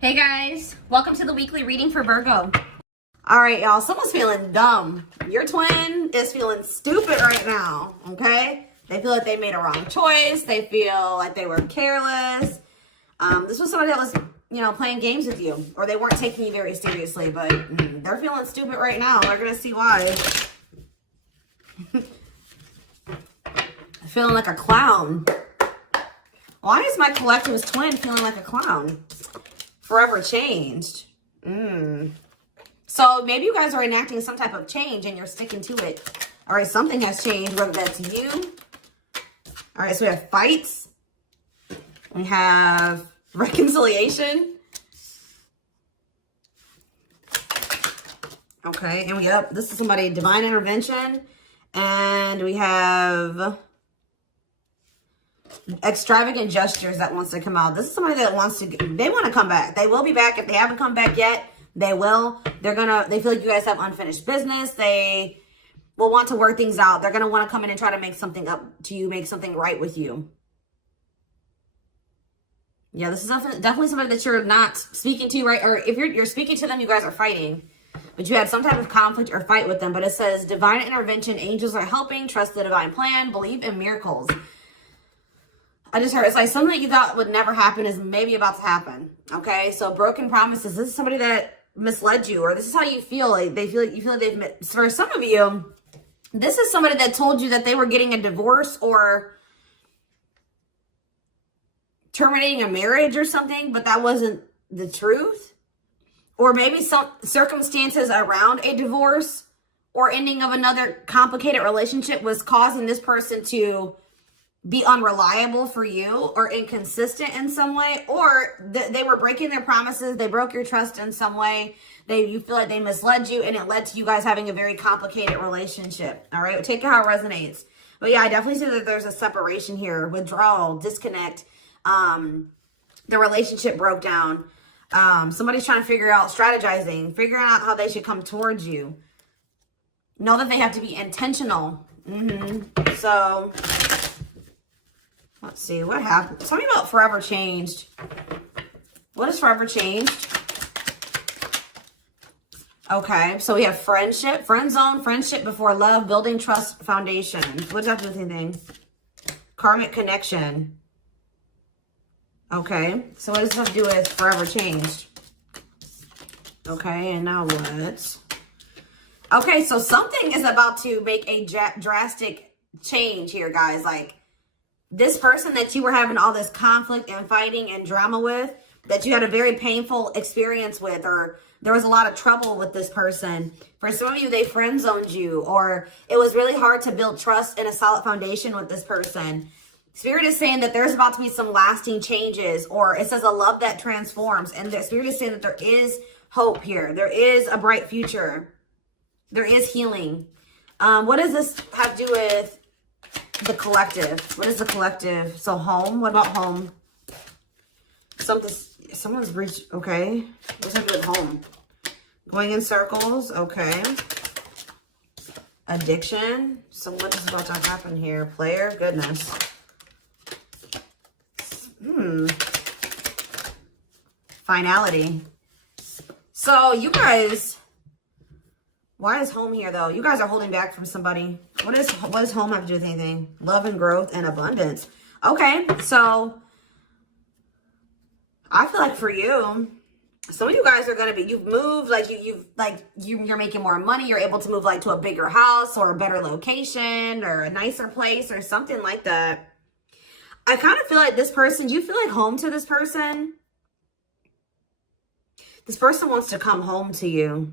Hey guys, welcome to the weekly reading for Virgo. All right, y'all, someone's feeling dumb. Your twin is feeling stupid right now, okay? They feel like they made a wrong choice. They feel like they were careless. This was somebody that was, playing games with you, or they weren't taking you very seriously, but they're feeling stupid right now. We're going to see why. Feeling like a clown. Why is my collective's twin feeling like a clown? Forever changed. So maybe you guys are enacting some type of change and you're sticking to it. All right, something has changed, whether that's you. All right, so we have fights. We have reconciliation. Okay, and this is somebody, divine intervention. And we have extravagant gestures that wants to come out. This is somebody that they want to come back. They will be back. If they haven't come back yet, they will. They feel like you guys have unfinished business. They will want to work things out. They're going to want to come in and try to make something up to you, make something right with you. Yeah, this is definitely somebody that you're not speaking to, right? Or if you're speaking to them, you guys are fighting. But you had some type of conflict or fight with them. But it says, divine intervention, angels are helping, trust the divine plan, believe in miracles. I just heard it's like something that you thought would never happen is maybe about to happen. Okay, so broken promises. This is somebody that misled you, or this is how you feel. Like you feel like they've. For some of you, this is somebody that told you that they were getting a divorce or terminating a marriage or something, but that wasn't the truth. Or maybe some circumstances around a divorce or ending of another complicated relationship was causing this person to be unreliable for you or inconsistent in some way, or they were breaking their promises. They broke your trust in some way. You feel like they misled you and it led to you guys having a very complicated relationship. All right. Take it how it resonates. But yeah, I definitely see that there's a separation here, withdrawal, disconnect. The relationship broke down. Somebody's trying to figure out strategizing, figuring out how they should come towards you. Know that they have to be intentional. So let's see what happened. Tell me about forever changed. What is forever changed? Okay, so we have friendship, friend zone, friendship before love, building trust foundation. What does that have to do with anything? Karmic connection. Okay, so what does this have to do with forever changed? Okay, and now what? Okay, so something is about to make a drastic change here, guys. Like, this person that you were having all this conflict and fighting and drama with, that you had a very painful experience with, or there was a lot of trouble with this person. For some of you, they friend zoned you, or it was really hard to build trust and a solid foundation with this person. Spirit is saying that there's about to be some lasting changes, or it says a love that transforms. And the Spirit is saying that there is hope here. There is a bright future. There is healing. What does this have to do with the collective? What is the collective? So home. What about home? Someone's reached. Okay. What's that do with home? Going in circles. Okay. Addiction. So what is about to happen here? Player. Goodness. Finality. So you guys. Why is home here, though? You guys are holding back from somebody. What does home have to do with anything? Love and growth and abundance. Okay, so I feel like for you, some of you guys are going to be, you've moved, like you're making more money. You're able to move like to a bigger house or a better location or a nicer place or something like that. I kind of feel like this person, do you feel like home to this person? This person wants to come home to you.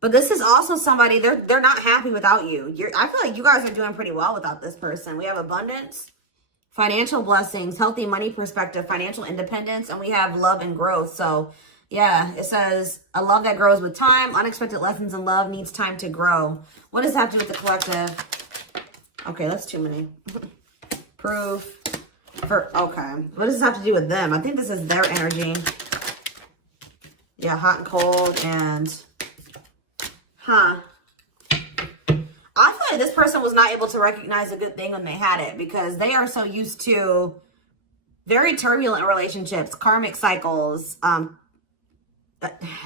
But this is also somebody, they're not happy without you. I feel like you guys are doing pretty well without this person. We have abundance, financial blessings, healthy money perspective, financial independence, and we have love and growth. So yeah, it says a love that grows with time. Unexpected lessons in love needs time to grow. What does that have to do with the collective? Okay, that's too many. Proof. Okay. What does this have to do with them? I think this is their energy. Yeah, hot and cold and... I feel like this person was not able to recognize a good thing when they had it because they are so used to Very turbulent relationships, karmic cycles,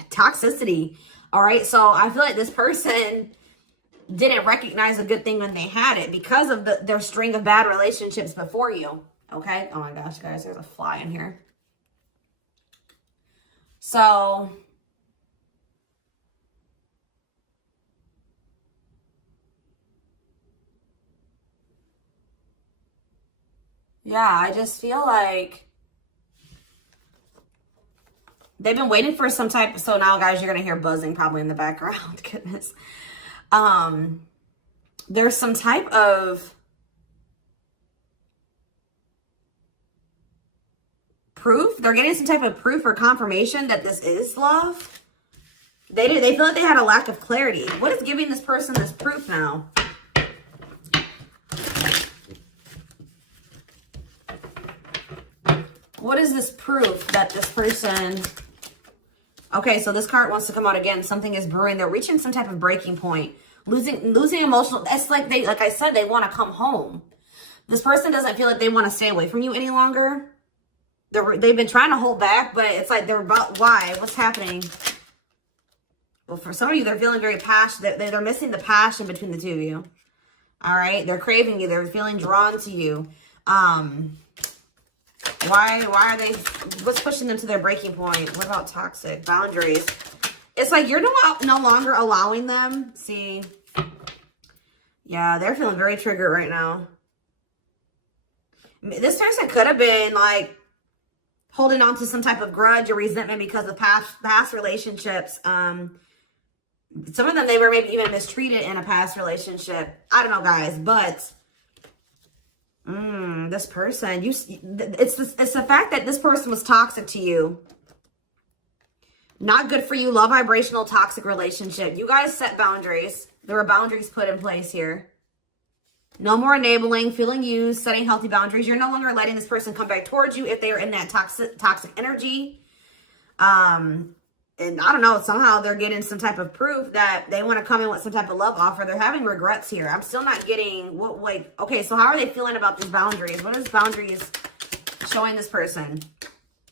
toxicity. All right. So I feel like this person didn't recognize a good thing when they had it because of their string of bad relationships before you. Okay. Oh my gosh, guys, there's a fly in here. So yeah, I just feel like they've been waiting for some type. So now, guys, you're gonna hear buzzing probably in the background. Goodness. There's some type of proof. They're getting some type of proof or confirmation that this is love. They feel like they had a lack of clarity. What is giving this person this proof now? What is this proof that this person... Okay, so this card wants to come out again. Something is brewing. They're reaching some type of breaking point. Losing emotional... It's like like I said, they want to come home. This person doesn't feel like they want to stay away from you any longer. They've been trying to hold back, but it's like they're about... Why? What's happening? Well, for some of you, they're feeling very passionate. They're missing the passion between the two of you. All right? They're craving you. They're feeling drawn to you. Why are they, what's pushing them to their breaking point? What about toxic boundaries? It's like you're no longer allowing them. See, yeah, they're feeling very triggered right now. This person could have been like holding on to some type of grudge or resentment because of past relationships. Some of them, they were maybe even mistreated in a past relationship. I don't know, guys, but this person, it's the fact that this person was toxic to you. Not good for you. Low vibrational toxic relationship. You guys set boundaries. There were boundaries put in place here. No more enabling, feeling used, setting healthy boundaries. You're no longer letting this person come back towards you if they are in that toxic energy. And I don't know, somehow they're getting some type of proof that they want to come in with some type of love offer. They're having regrets here. I'm still not getting what, like, okay, so how are they feeling about these boundaries? What is boundaries showing this person?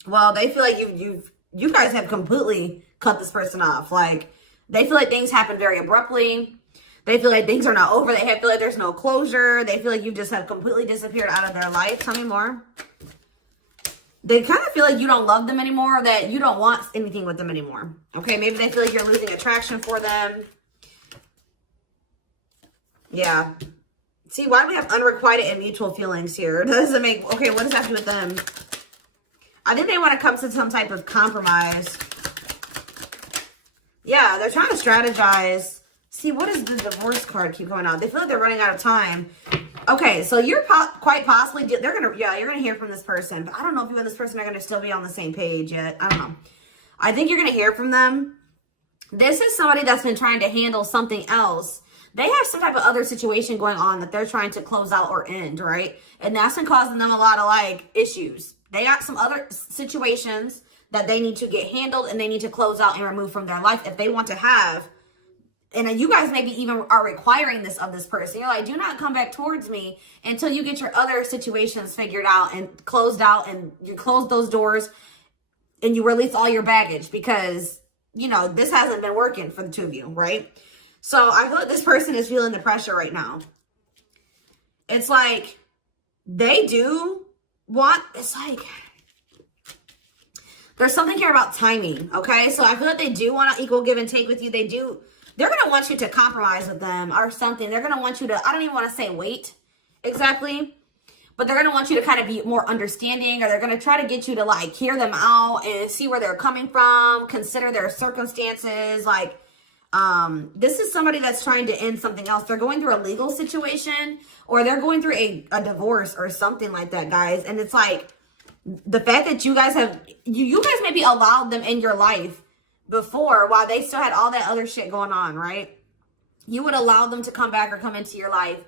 Well, they feel like you guys have completely cut this person off. Like, they feel like things happen very abruptly. They feel like things are not over. They feel like there's no closure. They feel like you just have completely disappeared out of their life. Tell me more. They kind of feel like you don't love them anymore, or that you don't want anything with them anymore. Okay, maybe they feel like you're losing attraction for them. Yeah. See, why do we have unrequited and mutual feelings here? Doesn't make... Okay, what does that have to do with them? I think they want to come to some type of compromise. Yeah, they're trying to strategize. See, what does the divorce card keep going on? They feel like they're running out of time. Okay, so you're quite possibly, you're going to hear from this person. But I don't know if you and this person are going to still be on the same page yet. I don't know. I think you're going to hear from them. This is somebody that's been trying to handle something else. They have some type of other situation going on that they're trying to close out or end, right? And that's been causing them a lot of, like, issues. They got some other situations that they need to get handled and they need to close out and remove from their life if they want to have. And you guys maybe even are requiring this of this person. You're like, do not come back towards me until you get your other situations figured out and closed out, and you close those doors and you release all your baggage because, you know, this hasn't been working for the two of you, right? So I feel like this person is feeling the pressure right now. It's like they do want, it's like, there's something here about timing, okay? So I feel like they do want to equal give and take with you. They do. They're going to want you to compromise with them or something. They're going to want you to, I don't even want to say wait exactly, but they're going to want you to kind of be more understanding, or they're going to try to get you to, like, hear them out and see where they're coming from, consider their circumstances. Like, this is somebody that's trying to end something else. They're going through a legal situation, or they're going through a divorce or something like that, guys. And it's like the fact that you guys have, you guys maybe allowed them in your life before while they still had all that other shit going on, right? You would allow them to come back or come into your life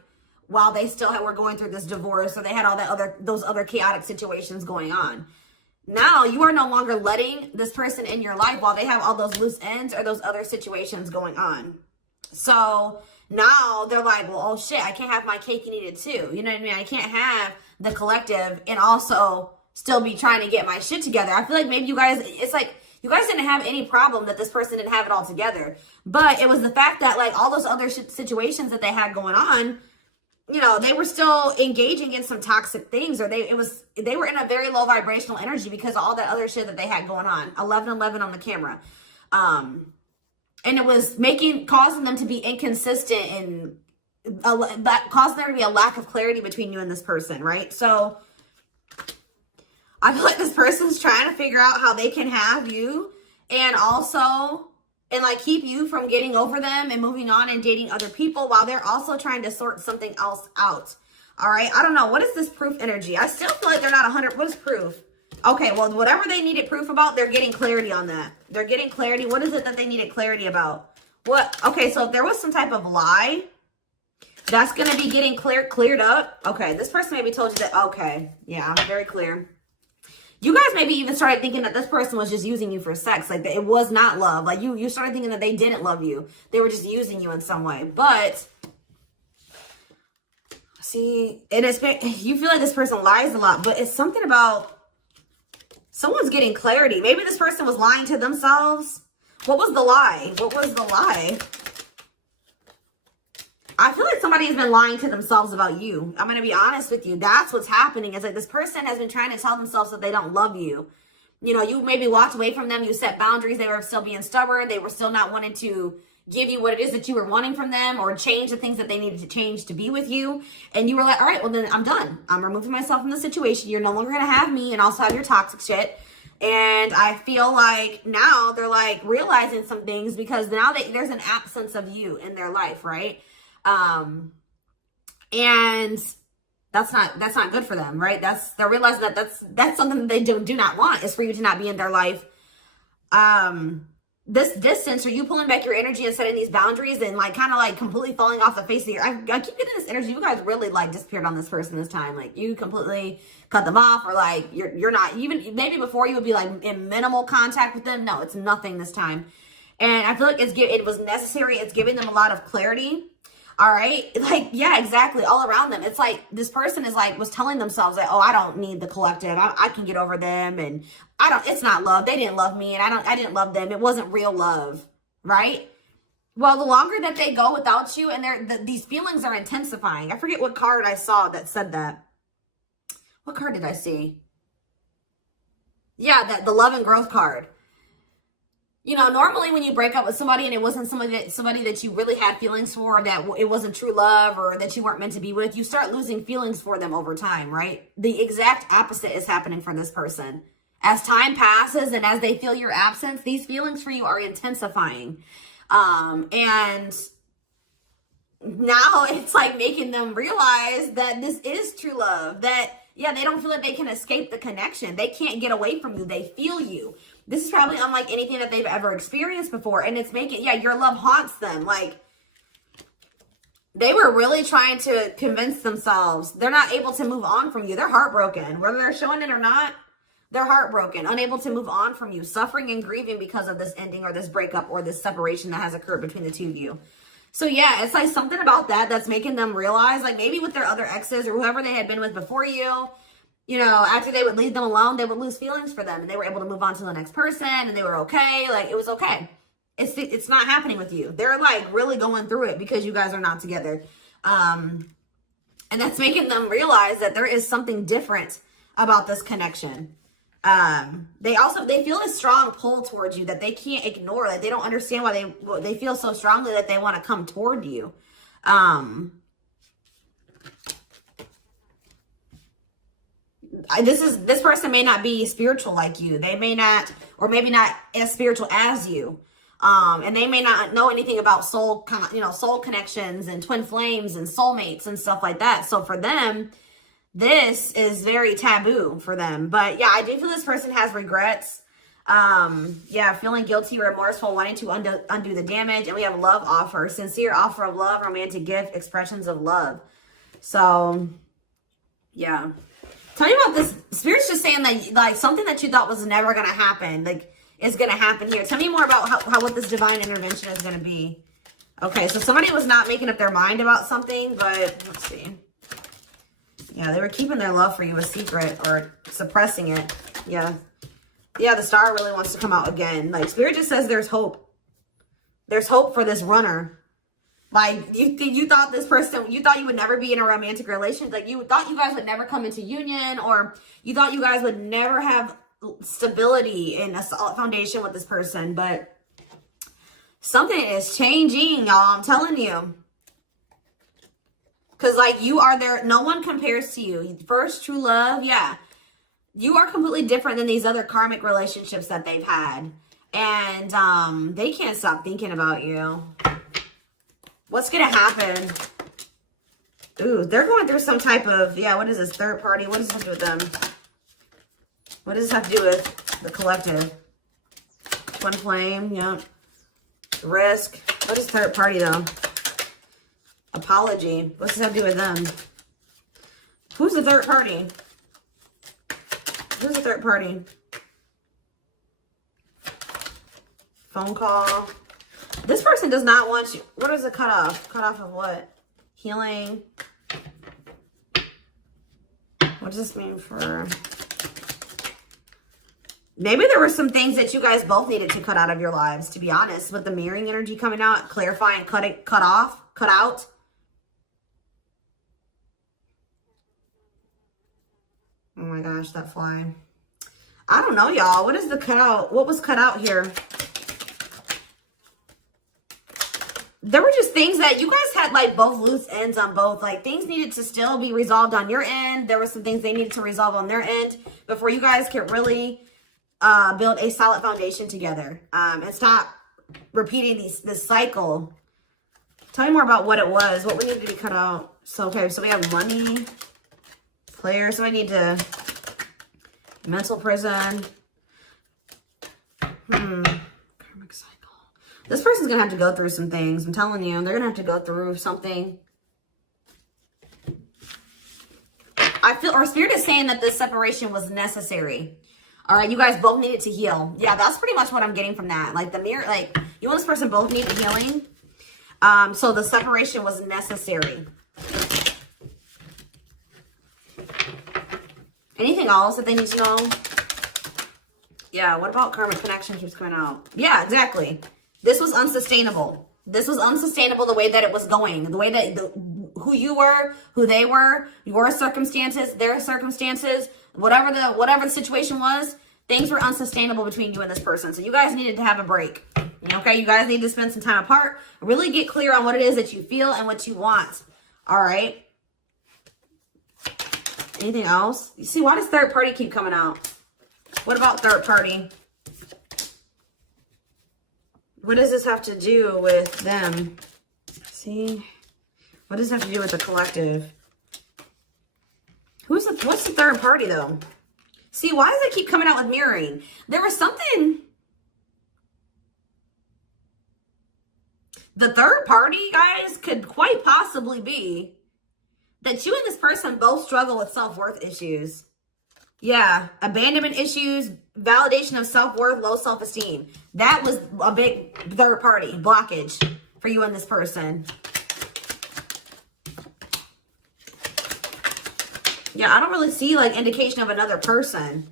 while they still were going through this divorce, or they had all that those other chaotic situations going on. Now you are no longer letting this person in your life while they have all those loose ends or those other situations going on. So now they're like, well, oh shit, I can't have my cake and eat it too. You know what I mean? I can't have the collective and also still be trying to get my shit together. I feel like maybe you guys, it's like, you guys didn't have any problem that this person didn't have it all together. But it was the fact that, like, all those other situations that they had going on, you know, they were still engaging in some toxic things, or they were in a very low vibrational energy because of all that other shit that they had going on. 1111 on the camera. And it was causing them to be inconsistent, and that caused there to be a lack of clarity between you and this person, right? So I feel like this person's trying to figure out how they can have you and also, and like keep you from getting over them and moving on and dating other people, while they're also trying to sort something else out. All right. I don't know. What is this proof energy? I still feel like they're not 100. What is proof? Okay. Well, whatever they needed proof about, they're getting clarity on that. They're getting clarity. What is it that they needed clarity about? What? Okay. So if there was some type of lie, that's going to be getting cleared up. Okay. This person maybe told you that. Okay. Yeah, I'm very clear. You guys maybe even started thinking that this person was just using you for sex. Like, that it was not love. Like, you started thinking that they didn't love you. They were just using you in some way. But, see, and you feel like this person lies a lot. But it's something about someone's getting clarity. Maybe this person was lying to themselves. What was the lie? What was the lie? I feel like somebody has been lying to themselves about you. I'm going to be honest with you. That's what's happening. It's like this person has been trying to tell themselves that they don't love you. You know, you maybe walked away from them. You set boundaries. They were still being stubborn. They were still not wanting to give you what it is that you were wanting from them, or change the things that they needed to change to be with you. And you were like, all right, well, then I'm done. I'm removing myself from the situation. You're no longer going to have me and also have your toxic shit. And I feel like now they're like realizing some things, because now there's an absence of you in their life, right? And that's not good for them, right? They're realizing that that's something that they do not want, is for you to not be in their life. This distance, or you pulling back your energy and setting these boundaries, and like kind of like completely falling off the face of your, I keep getting this energy. You guys really like disappeared on this person this time. Like, you completely cut them off, or like you're not even, maybe before you would be like in minimal contact with them. No, it's nothing this time. And I feel like it was necessary. It's giving them a lot of clarity. All right. Like, yeah, exactly. All around them. It's like this person was telling themselves that, oh, I don't need the collective. I can get over them. And it's not love. They didn't love me, and I didn't love them. It wasn't real love. Right. Well, the longer that they go without you, and these feelings are intensifying. I forget what card I saw that said that. What card did I see? Yeah, the love and growth card. You know, normally when you break up with somebody and it wasn't somebody that you really had feelings for, that it wasn't true love, or that you weren't meant to be with, you start losing feelings for them over time, right? The exact opposite is happening for this person. As time passes and as they feel your absence, these feelings for you are intensifying. And now it's like making them realize that this is true love, that, yeah, they don't feel like they can escape the connection. They can't get away from you. They feel you. This is probably unlike anything that they've ever experienced before. And it's making, yeah, your love haunts them. Like, they were really trying to convince themselves they're not able to move on from you. They're heartbroken. Whether they're showing it or not, they're heartbroken, unable to move on from you, suffering and grieving because of this ending, or this breakup, or this separation that has occurred between the two of you. So yeah, it's like something about that's making them realize, like, maybe with their other exes or whoever they had been with before you know, after they would leave them alone, they would lose feelings for them, and they were able to move on to the next person, and they were okay. Like, it was okay. It's not happening with you. They're like really going through it because you guys are not together. And that's making them realize that there is something different about this connection. They feel a strong pull towards you that they can't ignore. Like, they don't understand why they feel so strongly that they want to come toward you. This person may not be spiritual like you. They may not, or maybe not as spiritual as you. And they may not know anything about soul connections and twin flames and soulmates and stuff like that. So for them, this is very taboo for them. But yeah, I do feel this person has regrets. Yeah, feeling guilty, remorseful, wanting to undo the damage. And we have love offer, sincere offer of love, romantic gift, expressions of love. So yeah. Tell me about this. Spirit's just saying that, like, something that you thought was never going to happen, like, is going to happen here. Tell me more about what this divine intervention is going to be. Okay, so somebody was not making up their mind about something, but let's see. Yeah, they were keeping their love for you a secret or suppressing it. Yeah. Yeah, the star really wants to come out again. Like, Spirit just says there's hope. There's hope for this runner. Like, you thought this person, you thought you would never be in a romantic relationship. Like, you thought you guys would never come into union, or you thought you guys would never have stability and a solid foundation with this person. But something is changing, y'all. I'm telling you. Because, like, you are there. No one compares to you. First true love, yeah. You are completely different than these other karmic relationships that they've had. And they can't stop thinking about you. What's going to happen? Ooh, they're going through some type of, yeah, what is this? Third party? What does this have to do with them? What does this have to do with the collective? Twin flame, yeah. Risk. What is third party, though? Apology. What's this have to do with them? Who's the third party? Who's the third party? Phone call. This person does not want you. What is the cutoff? Cutoff of what? Healing. What does this mean for... Maybe there were some things that you guys both needed to cut out of your lives, to be honest. With the mirroring energy coming out, clarifying, cut out. Oh my gosh, that fly. I don't know, y'all. What is the cutout? What was cut out here? There were just things that you guys had, like, both loose ends on both. Like, things needed to still be resolved on your end. There were some things they needed to resolve on their end before you guys could really build a solid foundation together. And stop repeating this cycle. Tell me more about what it was. What we needed to be cut out. So, okay, so we have money. Player. So I need to... Mental prison. Karmic cycle. This person's going to have to go through some things. I'm telling you. They're going to have to go through something. I feel, or Spirit is saying that this separation was necessary. All right. You guys both needed to heal. Yeah, that's pretty much what I'm getting from that. Like, the mirror, like, you and this person both needed healing. So the separation was necessary. Anything else that they need to know? Yeah, what about karmic connection keeps coming out? Yeah, exactly. This was unsustainable. This was unsustainable the way that it was going. The way that, who you were, who they were, your circumstances, their circumstances, whatever the situation was, things were unsustainable between you and this person. So you guys needed to have a break. Okay, you guys need to spend some time apart. Really get clear on what it is that you feel and what you want. All right. Anything else? You see, why does third party keep coming out? What about third party? What does this have to do with them? See? What does this have to do with the collective? What's the third party, though? See, why does it keep coming out with mirroring? There was something... The third party, guys, could quite possibly be that you and this person both struggle with self-worth issues. Yeah, abandonment issues, validation of self-worth, low self-esteem. That was a big third party blockage for you and this person. Yeah, I don't really see, like, indication of another person.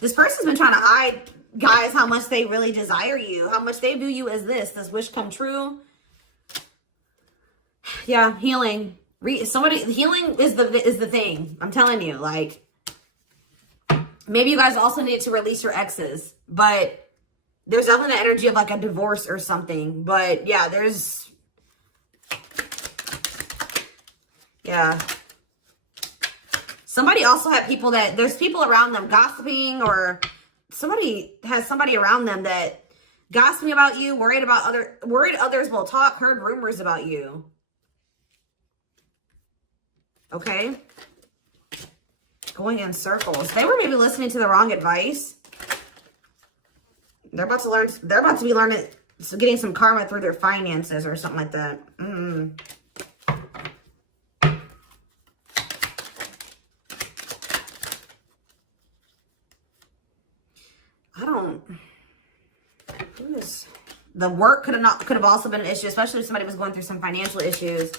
This person's been trying to hide, guys, how much they really desire you, how much they view you as this wish come true. Yeah, healing. Healing is the thing. I'm telling you, like, maybe you guys also need to release your exes, but there's definitely the energy of, like, a divorce or something. But yeah, yeah. Somebody also had people there's people around them gossiping, or somebody has somebody around them that gossiping about you, worried others will talk, heard rumors about you. Okay. Going in circles. They were maybe listening to the wrong advice. They're about to be learning, getting some karma through their finances or something like that. The work could have also been an issue, especially if somebody was going through some financial issues.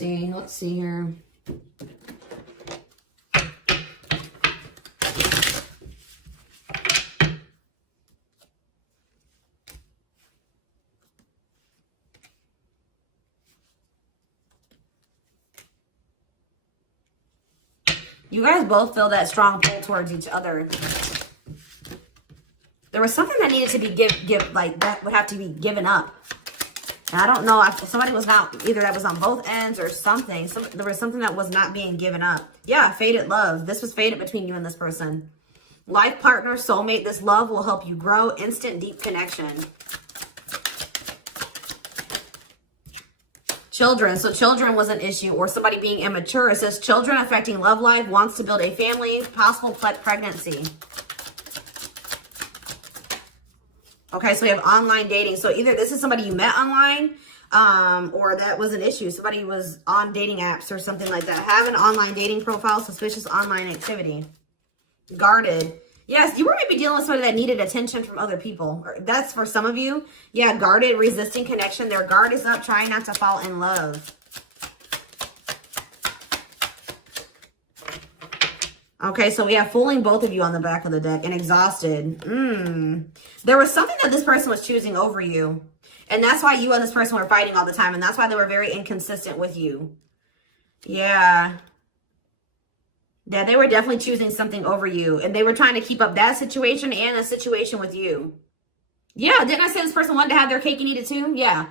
see. Let's see here. You guys both feel that strong pull towards each other. There was something that needed to be like that would have to be given up. And I don't know if somebody was not, either that was on both ends or something. There was something that was not being given up. Yeah, fated love. This was fated between you and this person. Life partner, soulmate. This love will help you grow. Instant deep connection. Children. So children was an issue, or somebody being immature. It says children affecting love life, wants to build a family, possible pregnancy. Okay, so we have online dating. So either this is somebody you met online, or that was an issue. Somebody was on dating apps or something like that. Have an online dating profile, suspicious online activity. Guarded. Yes, you were maybe dealing with somebody that needed attention from other people. That's for some of you. Yeah, guarded, resisting connection. Their guard is up, trying not to fall in love. Okay, so we have fooling both of you on the back of the deck and exhausted. There was something that this person was choosing over you. And that's why you and this person were fighting all the time. And that's why they were very inconsistent with you. Yeah. Yeah, they were definitely choosing something over you. And they were trying to keep up that situation and a situation with you. Yeah, didn't I say this person wanted to have their cake and eat it too? Yeah.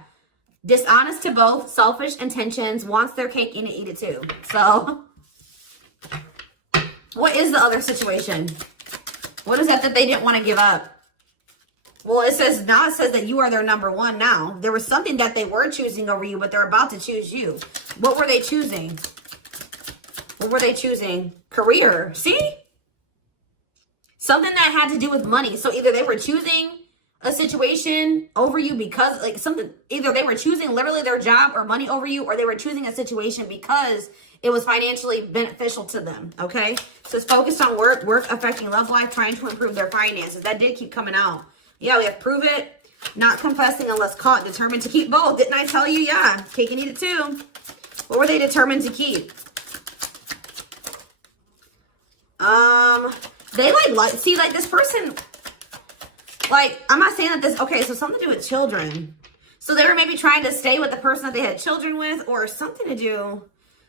Dishonest to both, selfish intentions, wants their cake and eat it too. So, what is the other situation? What is that they didn't want to give up? Well, it says that you are their number one now. There was something that they were choosing over you, but they're about to choose you. What were they choosing? What were they choosing? Career. See? Something that had to do with money. So either they were choosing a situation over you because like something, either they were choosing literally their job or money over you, or they were choosing a situation because it was financially beneficial to them. Okay. So it's focused on work affecting love life, trying to improve their finances. That did keep coming out. Yeah, we have prove it, not confessing unless caught, determined to keep both. Didn't I tell you? Yeah, cake and eat it too. What were they determined to keep? They see, like this person, like, I'm not saying that this, okay, so something to do with children. So they were maybe trying to stay with the person that they had children with, or something to do.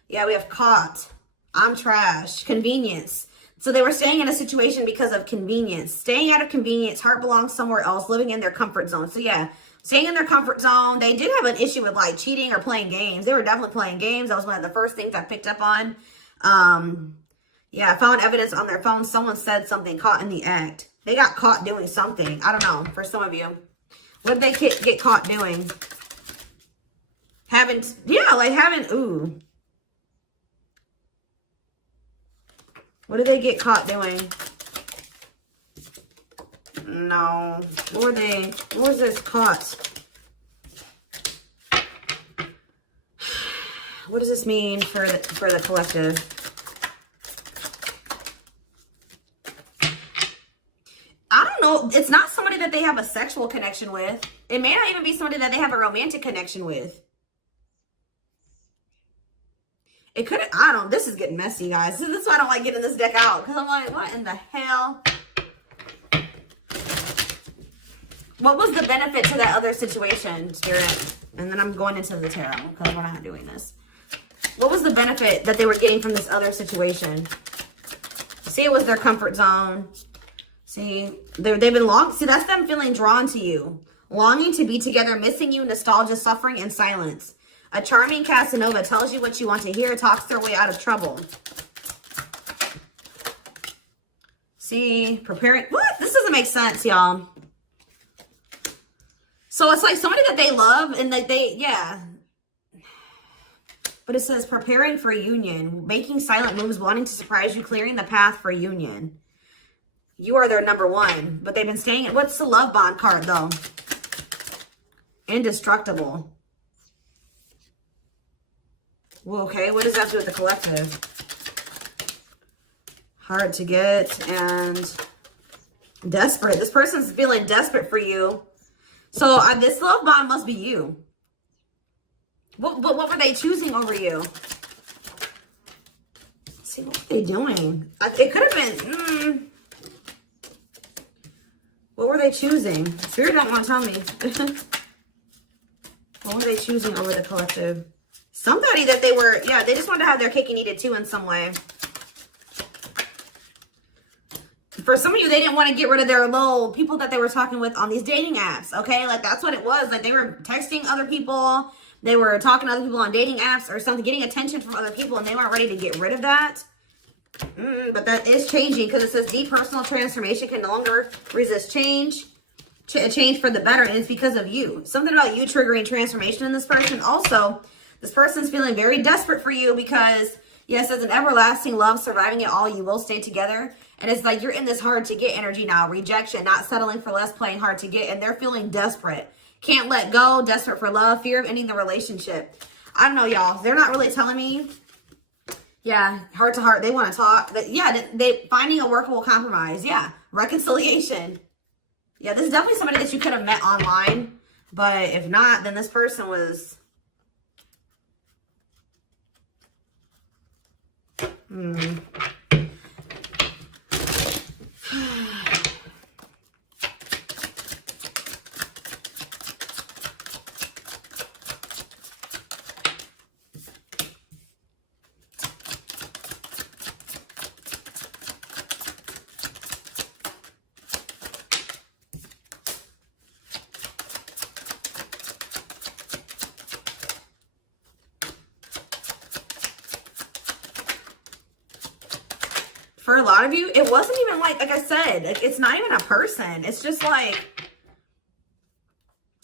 Yeah, we have caught. I'm trash. Convenience. So they were staying in a situation because of convenience. Staying out of convenience. Heart belongs somewhere else. Living in their comfort zone. So yeah, staying in their comfort zone. They did have an issue with like cheating or playing games. They were definitely playing games. That was one of the first things I picked up on. Yeah, I found evidence on their phone. Someone said something, caught in the act. They got caught doing something. I don't know, for some of you. What did they get caught doing? Ooh. What did they get caught doing? No. What was this caught? What does this mean for the collective? I don't know. It's not somebody that they have a sexual connection with. It may not even be somebody that they have a romantic connection with. It could, I don't know. This is getting messy, guys. This is why I don't like getting this deck out. Because I'm like, what in the hell? What was the benefit to that other situation, Spirit? And then I'm going into the tarot because we're not doing this. What was the benefit that they were getting from this other situation? See, it was their comfort zone. See, they've been see, that's them feeling drawn to you. Longing to be together, missing you, nostalgia, suffering, and silence. A charming Casanova tells you what you want to hear, talks their way out of trouble. See, preparing. What? This doesn't make sense, y'all. So it's like somebody that they love and that yeah. But it says preparing for a union, making silent moves, wanting to surprise you, clearing the path for union. You are their number one, but they've been staying. What's the love bond card, though? Indestructible. Well, okay, what does that do with the collective? Hard to get and desperate. This person's feeling desperate for you. So this love bond must be you. What were they choosing over you? Let's see, what were they doing? It could have been, what were they choosing? Spirit don't want to tell me. What were they choosing over the collective? Somebody that they were, yeah, they just wanted to have their cake and eat it too in some way. For some of you, they didn't want to get rid of their little people that they were talking with on these dating apps, okay? Like, that's what it was. Like, they were texting other people. They were talking to other people on dating apps or something, getting attention from other people, and they weren't ready to get rid of that. But that is changing because it says deep personal transformation can no longer resist change. Change for the better, and it's because of you. Something about you triggering transformation in this person. Also, this person's feeling very desperate for you because, yes, as an everlasting love, surviving it all, you will stay together. And it's like you're in this hard to get energy now. Rejection, not settling for less, playing hard to get. And they're feeling desperate. Can't let go, desperate for love, fear of ending the relationship. I don't know, y'all. They're not really telling me. Yeah, heart to heart. They want to talk. Yeah, they finding a workable compromise. Yeah, reconciliation. Yeah, this is definitely somebody that you could have met online. But if not, then this person was... For a lot of you, it wasn't even like I said, it's not even a person. It's just like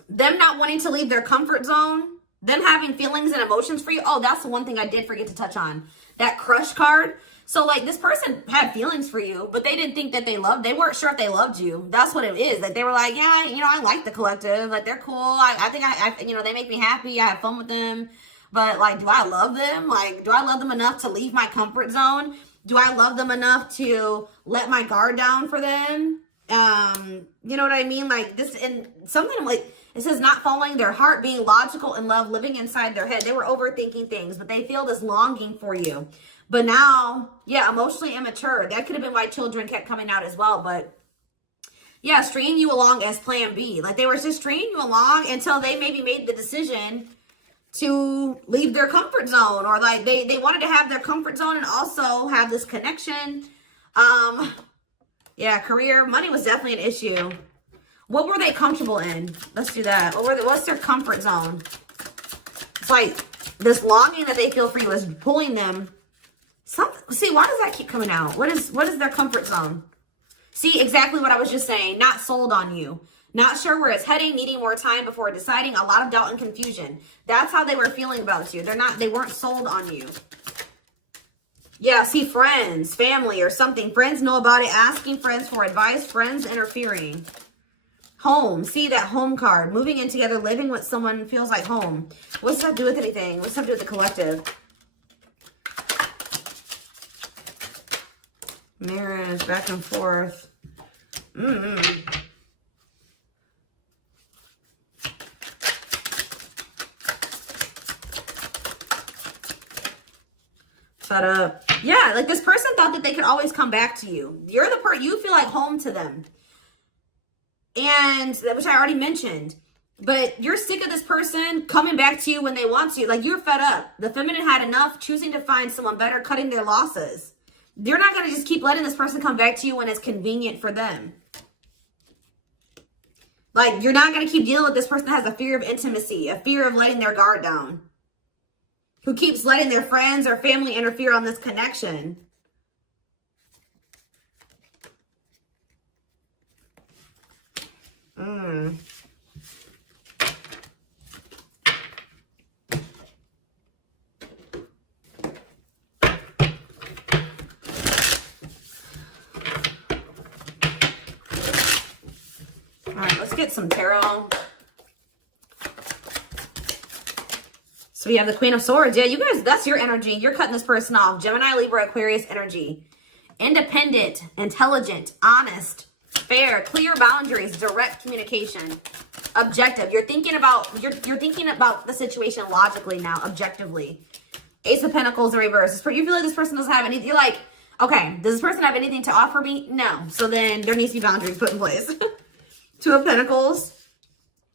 them not wanting to leave their comfort zone, them having feelings and emotions for you. Oh, that's the one thing I did forget to touch on. That crush card. So like this person had feelings for you, but they didn't think that they weren't sure if they loved you. That's what it is. Like they were like, yeah, you know, I like the collective. Like they're cool. I think I you know, they make me happy. I have fun with them. But like, do I love them? Like, do I love them enough to leave my comfort zone? Do I love them enough to let my guard down for them? You know what I mean? Like this, and something like, it says not following their heart, being logical in love, living inside their head. They were overthinking things, but they feel this longing for you. But now, yeah, emotionally immature. That could have been why children kept coming out as well. But yeah, stringing you along as plan B. Like they were just stringing you along until they maybe made the decision to leave their comfort zone, or like they wanted to have their comfort zone and also have this connection. Yeah, career, money was definitely an issue. What were they comfortable in? Let's do that. What's their comfort zone? It's like this longing that they feel for you is pulling them. See, why does that keep coming out? What is their comfort zone? See, exactly what I was just saying. Not sold on you. Not sure where it's heading, needing more time before deciding, a lot of doubt and confusion. That's how they were feeling about you. They weren't sold on you. Yeah, see, friends, family or something. Friends know about it, asking friends for advice, friends interfering. Home, see that home card. Moving in together, living with someone feels like home. What's that to do with anything? What's that to do with the collective? Marriage, back and forth. Shut up. Yeah, like this person thought that they could always come back to you. You're the person, you feel like home to them. And, which I already mentioned. But you're sick of this person coming back to you when they want to. Like, you're fed up. The feminine had enough, choosing to find someone better, cutting their losses. You're not going to just keep letting this person come back to you when it's convenient for them. Like, you're not going to keep dealing with this person that has a fear of intimacy, a fear of letting their guard down, who keeps letting their friends or family interfere on this connection. All right, let's get some tarot. So we have the Queen of Swords. Yeah, you guys, that's your energy. You're cutting this person off. Gemini, Libra, Aquarius energy. Independent, intelligent, honest, fair, clear boundaries, direct communication. Objective. You're thinking about the situation logically now, objectively. Ace of Pentacles in reverse. You feel like this person doesn't have anything. You're like, okay, does this person have anything to offer me? No. So then there needs to be boundaries put in place. Two of Pentacles.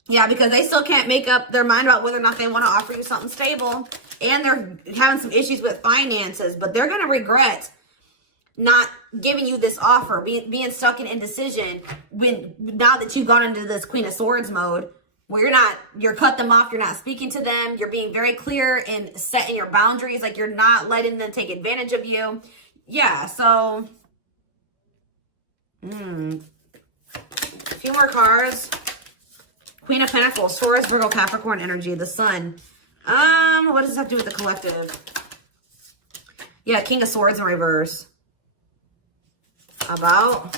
Yeah, because they still can't make up their mind about whether or not they want to offer you something stable. And they're having some issues with finances, but they're going to regret not giving you this offer, being stuck in indecision now that you've gone into this Queen of Swords mode where you're cut them off, you're not speaking to them, you're being very clear and setting your boundaries, like you're not letting them take advantage of you. Yeah, so a few more cards. Queen of Pentacles, Taurus, Virgo, Capricorn energy, the Sun. What does this have to do with the collective? Yeah, King of Swords in reverse. About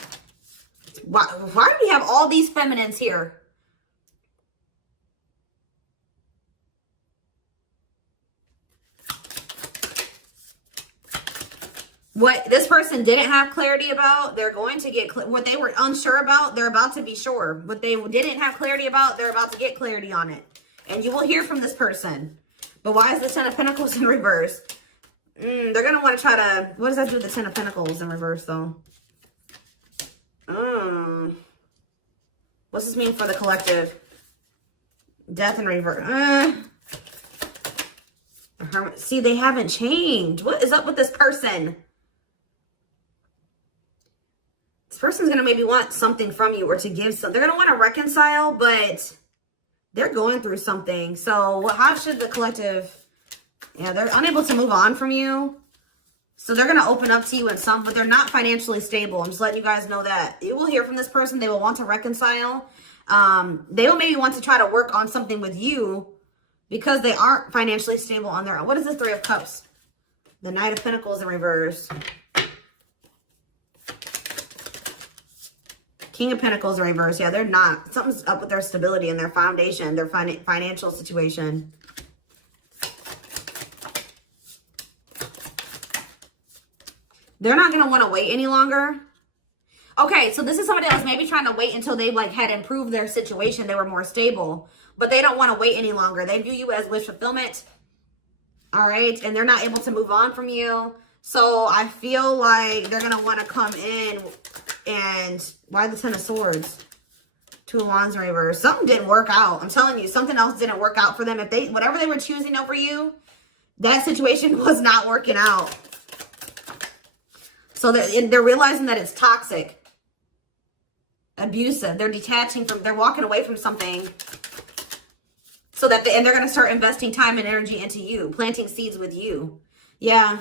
why do we have all these feminines here? What this person didn't have clarity about, they're going to get what they were unsure about, they're about to be sure. What they didn't have clarity about, they're about to get clarity on it. And you will hear from this person. But why is the Ten of Pentacles in reverse? They're going to want to try to, what does that do with the Ten of Pentacles in reverse though? What's this mean for the collective? Death in reverse. See, they haven't changed. What is up with this person? This person's going to maybe want something from you or to give something. They're going to want to reconcile, but they're going through something. So how should the collective... Yeah, they're unable to move on from you. So they're going to open up to you in some, but they're not financially stable. I'm just letting you guys know that. You will hear from this person. They will want to reconcile. They will maybe want to try to work on something with you because they aren't financially stable on their own. What is the Three of Cups? The Knight of Pentacles in reverse. King of Pentacles in reverse. Yeah, they're not. Something's up with their stability and their foundation, their financial situation. They're not going to want to wait any longer. Okay, so this is somebody that was maybe trying to wait until they had improved their situation. They were more stable. But they don't want to wait any longer. They view you as wish fulfillment. All right? And they're not able to move on from you. So I feel like they're going to want to come in and... Why the Ten of Swords? Two of Wands in reverse. Something didn't work out. I'm telling you, something else didn't work out for them. Whatever they were choosing over you, that situation was not working out. So they're realizing that it's toxic, abusive. They're detaching from, they're walking away from something so that, and they're going to start investing time and energy into you, planting seeds with you. Yeah.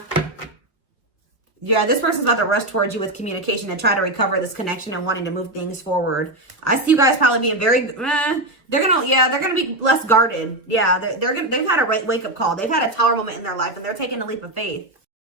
Yeah, this person's about to rush towards you with communication and try to recover this connection and wanting to move things forward. I see you guys probably being very, they're going to be less guarded. Yeah, they've had a wake-up call. They've had a tower moment in their life and they're taking a leap of faith.